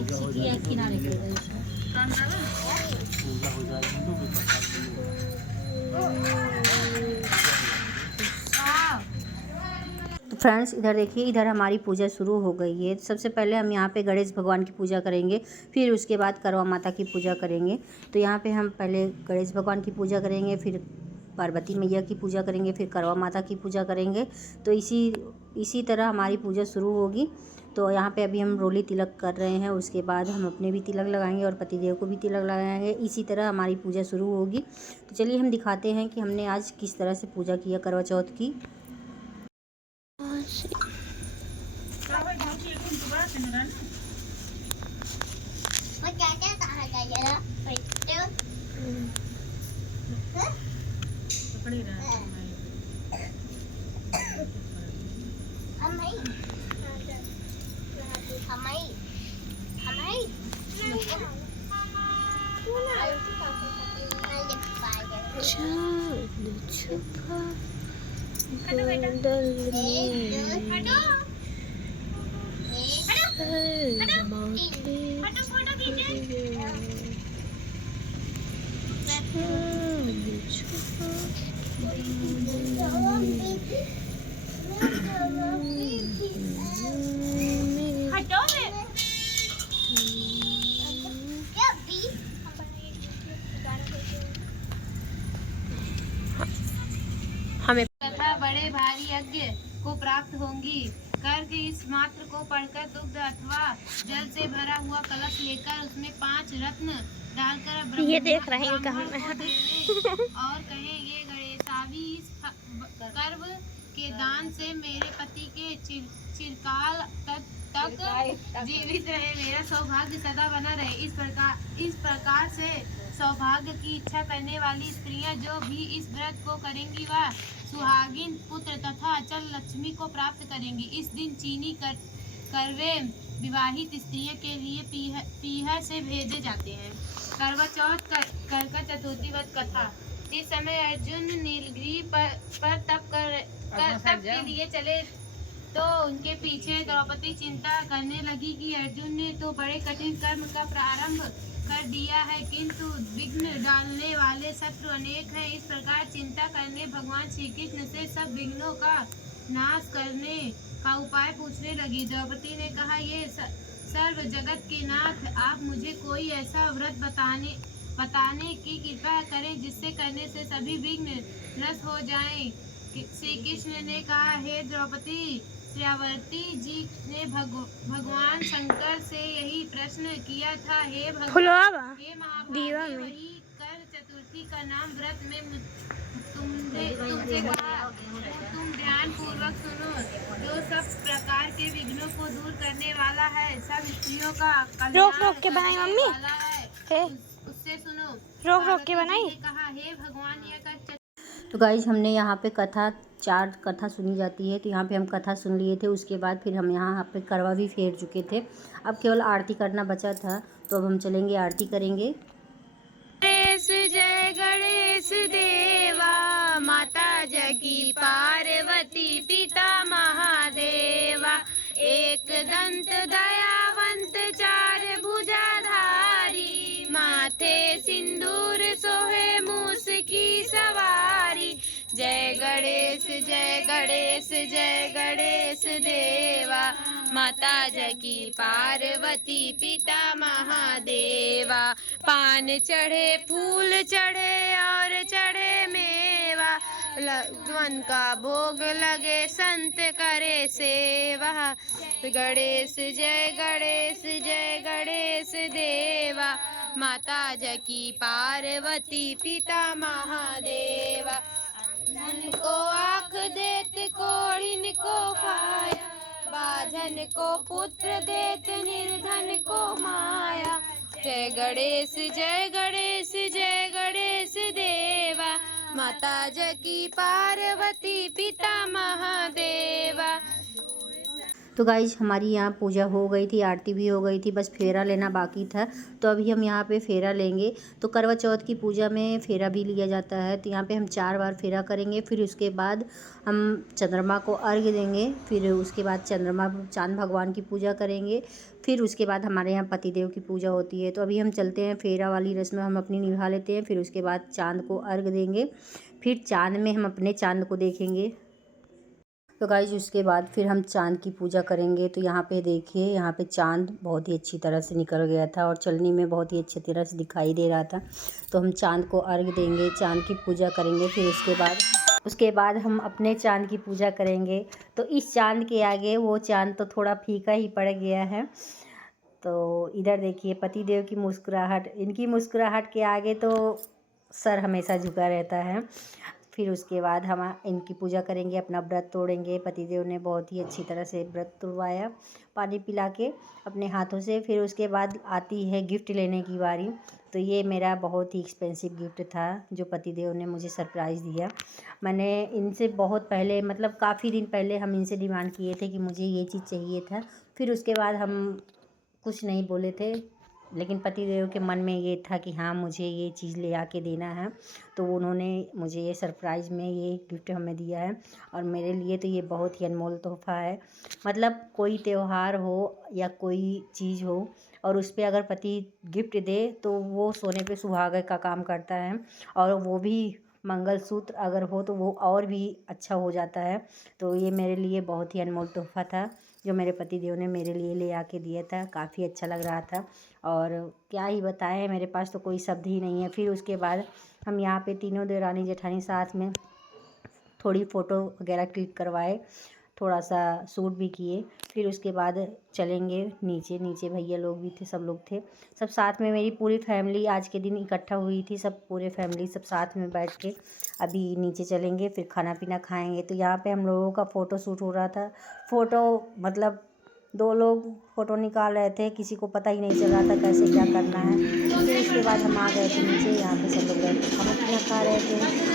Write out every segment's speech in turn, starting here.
किनारे तो फ्रेंड्स इधर देखिए, इधर हमारी पूजा शुरू हो गई है। सबसे पहले हम यहाँ पे गणेश भगवान की पूजा करेंगे, फिर उसके बाद करवा माता की पूजा करेंगे। तो यहाँ पे हम पहले गणेश भगवान की पूजा करेंगे, फिर पार्वती मैया की पूजा करेंगे, फिर करवा माता की पूजा करेंगे। तो इसी तरह हमारी पूजा शुरू होगी। तो यहाँ पे अभी हम रोली तिलक कर रहे हैं, उसके बाद हम अपने भी तिलक लगाएंगे और पतिदेव को भी तिलक लगाएंगे। इसी तरह हमारी पूजा शुरू होगी। तो चलिए हम दिखाते हैं कि हमने आज किस तरह से पूजा किया करवा चौथ की। हमें तथा बड़े भारी यज्ञ को प्राप्त होंगी। कर के इस मात्र को पढ़कर दुग्ध अथवा जल से भरा हुआ कलश लेकर उसमें 5 रत्न डालकर ये देख रहे हैं कहाँ और कहे ये गणेशावी इस कर्म के दान से मेरे पति के चिरकाल तक जीवित रहे, मेरा सौभाग्य सदा बना रहे। इस प्रकार से सौभाग्य की इच्छा करने वाली स्त्रियां जो भी इस व्रत को करेंगी वह सुहागिन पुत्र तथा अचल लक्ष्मी को प्राप्त करेंगी। इस दिन चीनी करवे विवाहित स्त्रियों के लिए पीहर से भेजे जाते हैं। करवा चौथ करका चतुर्थी व्रत कथा। जिस समय अर्जुन नीलगिरी पर तप के लिए चले तो उनके पीछे द्रौपदी चिंता करने लगी कि अर्जुन ने तो बड़े कठिन कर्म का प्रारंभ कर दिया है, किंतु विघ्न डालने वाले शत्रु अनेक हैं। इस प्रकार चिंता करने भगवान श्री कृष्ण से सब विघ्नों का नाश करने का उपाय पूछने लगी। द्रौपदी ने कहा, ये सर्व जगत के नाथ, आप मुझे कोई ऐसा व्रत बताने की कृपा करें जिससे करने से सभी विघ्न नष्ट हो जाएं। श्री कृष्ण ने कहा, हे द्रौपदी, श्रावती जी ने भगवान शंकर से यही प्रश्न किया था। हे महाभागे, वही कर चतुर्थी का नाम व्रत में तुमसे कहा। तुम ध्यान पूर्वक सुनो, जो सब प्रकार के विघ्नों को दूर करने वाला है, सब स्त्रियों का कल्याण करने वाला है, उससे सुनो। रोक के बनाई। कहा, हे भगवान, यह कर। तो गाइज हमने यहाँ पे 4 कथा सुनी जाती है, तो यहाँ पे हम कथा सुन लिए थे। उसके बाद फिर हम यहाँ पे करवा भी फेर चुके थे। अब केवल आरती करना बचा था, तो अब हम चलेंगे आरती करेंगे। गणेश जय गणेश देवा, माता जगी पार्वती पिता महादेवा, एक दंत दयावंत चार भुजाधारी, माथे सिंदूर सोहे मूस की सवारी। जय गणेश जय गणेश जय गणेश देवा, माता जगी पार्वती पिता महादेवा। पान चढ़े फूल चढ़े और चढ़े मेवा, मन का भोग लगे संत करे सेवा। गणेश जय गणेश देवा, माता जगी पार्वती पिता महादेवा। धन को आँख देत कोढ़िन को काया, बाझन को पुत्र देत निर्धन को माया। जय गणेश देवा, माता जगी पार्वती पिता महादेवा। तो गाइज हमारी यहाँ पूजा हो गई थी, आरती भी हो गई थी, बस फेरा लेना बाकी था। तो अभी हम यहाँ पे फेरा लेंगे। तो करवा चौथ की पूजा में फेरा भी लिया जाता है। तो यहाँ पे हम 4 बार फेरा करेंगे। फिर उसके बाद हम चंद्रमा को अर्घ्य देंगे। फिर उसके बाद चांद भगवान की पूजा करेंगे। फिर उसके बाद हमारे यहाँ पतिदेव की पूजा होती है। तो अभी हम चलते हैं, फेरा वाली रस्म हम अपनी निभा लेते हैं। फिर उसके बाद चाँद को अर्घ्य देंगे। फिर चाँद में हम अपने चाँद को देखेंगे। तो गाइज उसके बाद फिर हम चाँद की पूजा करेंगे। तो यहाँ पे देखिए, यहाँ पे चाँद बहुत ही अच्छी तरह से निकल गया था और चलने में बहुत ही अच्छी तरह से दिखाई दे रहा था। तो हम चाँद को अर्घ्य देंगे, चाँद की पूजा करेंगे। फिर उसके बाद हम अपने चाँद की पूजा करेंगे। तो इस चाँद के आगे वो चाँद तो थोड़ा फीका ही पड़ गया है। तो इधर देखिए पति देव की मुस्कुराहट, इनकी मुस्कुराहट के आगे तो सर हमेशा झुका रहता है। फिर उसके बाद हम इनकी पूजा करेंगे, अपना व्रत तोड़ेंगे। पतिदेव ने बहुत ही अच्छी तरह से व्रत तोड़वाया, पानी पिला के अपने हाथों से। फिर उसके बाद आती है गिफ्ट लेने की बारी। तो ये मेरा बहुत ही एक्सपेंसिव गिफ्ट था जो पतिदेव ने मुझे सरप्राइज़ दिया। मैंने इनसे बहुत पहले, मतलब काफ़ी दिन पहले हम इनसे डिमांड किए थे कि मुझे ये चीज़ चाहिए था। फिर उसके बाद हम कुछ नहीं बोले थे, लेकिन पतिदेव के मन में ये था कि हाँ मुझे ये चीज़ ले आके देना है। तो उन्होंने मुझे ये सरप्राइज़ में ये गिफ्ट हमें दिया है और मेरे लिए तो ये बहुत ही अनमोल तोहफ़ा है। मतलब कोई त्यौहार हो या कोई चीज़ हो और उस पर अगर पति गिफ्ट दे तो वो सोने पे सुहागे का काम करता है। और वो भी मंगलसूत्र अगर हो तो वो और भी अच्छा हो जाता है। तो ये मेरे लिए बहुत ही अनमोल तोहफ़ा था जो मेरे पतिदेव ने मेरे लिए ले आके दिया था। काफ़ी अच्छा लग रहा था और क्या ही बताएं, मेरे पास तो कोई शब्द ही नहीं है। फिर उसके बाद हम यहाँ पे तीनों देवरानी जेठानी साथ में थोड़ी फ़ोटो वगैरह क्लिक करवाए, थोड़ा सा शूट भी किए। फिर उसके बाद चलेंगे नीचे भैया लोग भी थे, सब लोग थे, सब साथ में। मेरी पूरी फैमिली आज के दिन इकट्ठा हुई थी, सब पूरे फैमिली सब साथ में बैठ के अभी नीचे चलेंगे, फिर खाना पीना खाएंगे। तो यहाँ पे हम लोगों का फ़ोटो शूट हो रहा था। फ़ोटो मतलब 2 लोग फ़ोटो निकाल रहे थे, किसी को पता ही नहीं चल रहा था कैसे क्या करना है। फिर उसके बाद हम आ गए थे नीचे, यहाँ पे सब लोग बैठ के खाना पीना खा रहे थे।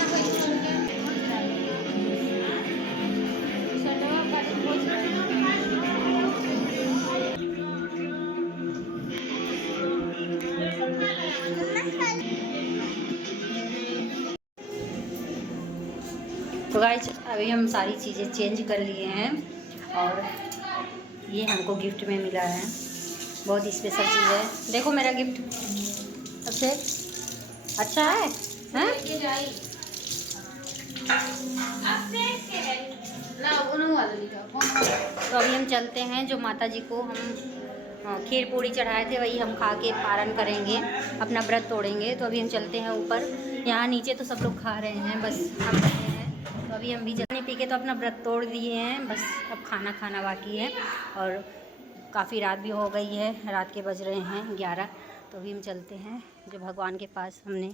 तो गाइस अभी हम सारी चीज़ें चेंज कर लिए हैं और ये हमको गिफ्ट में मिला है, बहुत स्पेशल चीज़ है। देखो मेरा गिफ्ट सबसे अच्छा है, हैं? तो अभी हम चलते हैं, जो माता जी को हम खीर पूड़ी चढ़ाए थे वही हम खा के पारण करेंगे, अपना व्रत तोड़ेंगे। तो अभी हम चलते हैं ऊपर। यहाँ नीचे तो सब लोग खा रहे हैं, बस हम रहे हैं। तो अभी हम भी जल्दी पी के तो अपना व्रत तोड़ दिए हैं, बस अब खाना बाकी है। और काफ़ी रात भी हो गई है, रात के बज रहे हैं 11। तो अभी हम चलते हैं, जो भगवान के पास हमने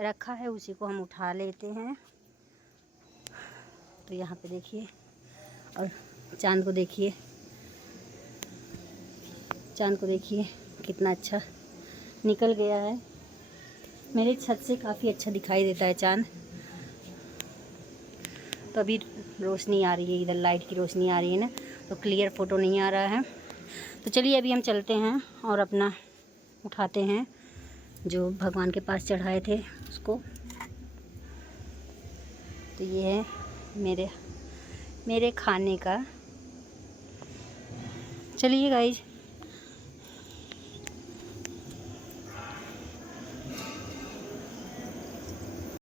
रखा है उसी को हम उठा लेते हैं। तो यहाँ पे देखिए और चाँद को देखिए, चाँद को देखिए कितना अच्छा निकल गया है। मेरे छत से काफ़ी अच्छा दिखाई देता है चाँद। तो अभी रोशनी आ रही है, इधर लाइट की रोशनी आ रही है ना, तो क्लियर फ़ोटो नहीं आ रहा है। तो चलिए अभी हम चलते हैं और अपना उठाते हैं जो भगवान के पास चढ़ाए थे उसको। तो ये है मेरे खाने का। चलिए गाइज